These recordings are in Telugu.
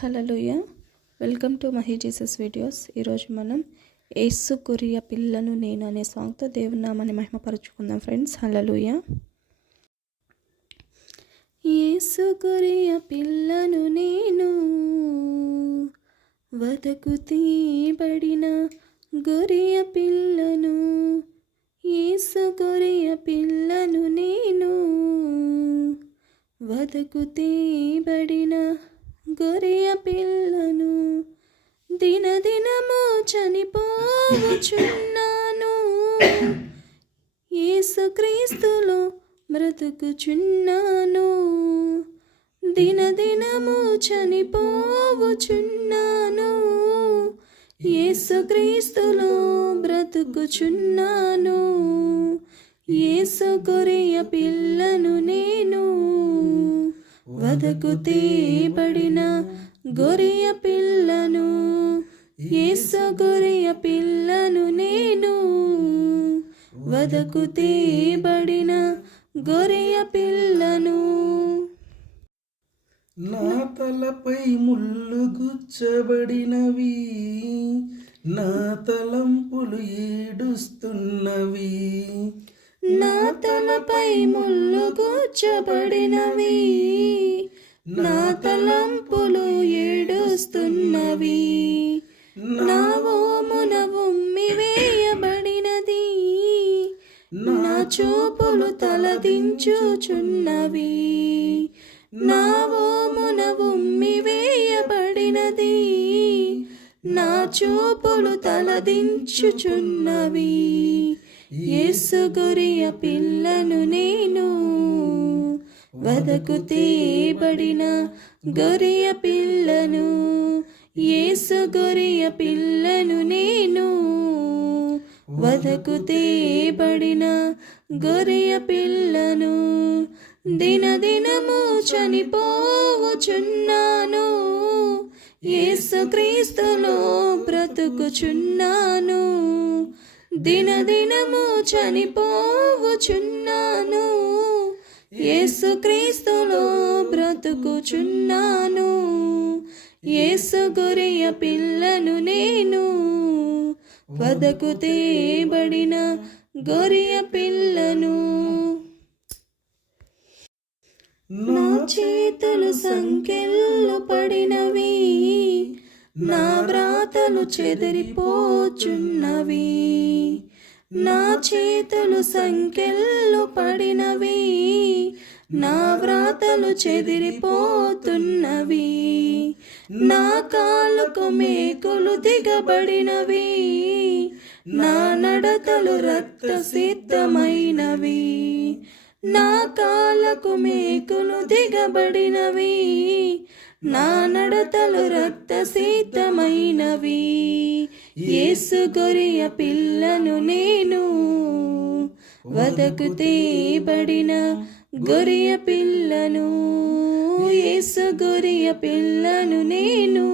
Hello welcome to Mahi Jesus videos. ఈరోజు మనం ఏసు కొరియ పిల్లను నేను అనే సాంగ్తో దేవుని మహిమపరుచుకుందాం ఫ్రెండ్స్. హలలుయ ఏసు కొరియ పిల్లను నేను వదకు తీబడిన గొరియ పిల్లను ఏసు కొరియ పిల్లను నేను వదకు తీబడిన గొరియ పిల్లను దినదినము చనిపోవచున్నాను యేసుక్రీస్తులో బ్రతుకుచున్నాను. దినదినము చనిపోవచున్నాను యేసుక్రీస్తులో బ్రతుకుచున్నాను. యేసు కొరియ పిల్లను నేను వదకు తీయబడిన గొరియ పిల్లను ఏసు గొరియ పిల్లను నేను. వదకు తీయబడిన గొరియ పిల్లను. నా తలపై ముళ్ళు గుచ్చబడినవి నా తలంపులు ఏడుస్తున్నవి. నా తలపై ముళ్ళు కూర్చబడినవి నా తలంపులు ఏడుస్తున్నవి నా ఓమున ఉమ్మి వేయబడినది నా చూపులు తలదించుచున్నవి నా ఓమున ఉమ్మి వేయబడినది నా చూపులు తలదించుచున్నవి. యేసు గొరియ పిల్లను నేను. వదకు తేబడిన గొరియ పిల్లను. యేసు గొరియ పిల్లను నేను. వదకు తేబడిన గొరియ పిల్లను. దినదినము చనిపోవచున్నాను యేసుక్రీస్తులో బ్రతుకుచున్నాను. దినదినము చనిపోవుచున్నాను యేసుక్రీస్తులో బ్రతుకుచున్నాను. యేసు గురియ పిల్లను నేను. వదకు తేబడిన గొరియ పిల్లను. నా చేతులు సంఖ్యలు పడినవి. నా వ్రాతలు చెదిరిపోచున్నవి నా చేతులు సంఖ్యలు పడినవి నా వ్రాతలు చెదిరిపోతున్నవి నా కాళ్ళకు మేకులు దిగబడినవి నా నడతలు రక్త సిద్ధమైనవి నా కాళ్ళకు మేకులు దిగబడినవి నా నడతలు రక్త సీతమైనవి ఏసు గొరియ పిల్లను నేను వదకు తేబడిన గొరియ పిల్లను. యేసు గొరియ పిల్లను నేను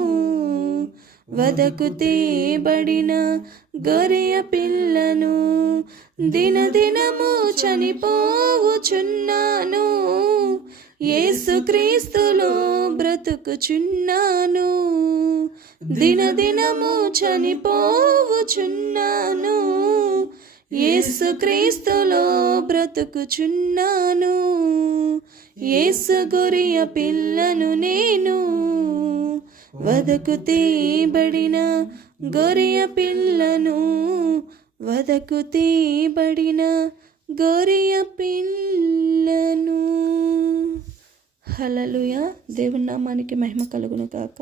వదకు తేబడిన గొరియ పిల్లను. దినదినము చనిపోవుచున్నాను. యేసుక్రీస్తులో బ్రతుకుచున్నాను. దినదినము చనిపోవుచున్నాను. యేసుక్రీస్తులో బ్రతుకుచున్నాను. యేసు గొరియ పిల్లను నేను వదకు తీబడిన గొరియ పిల్లను వదకు తీబడిన గొరియ పిల్లను హలలుయ దేవుని నామానికి మహిమ కలుగును కాక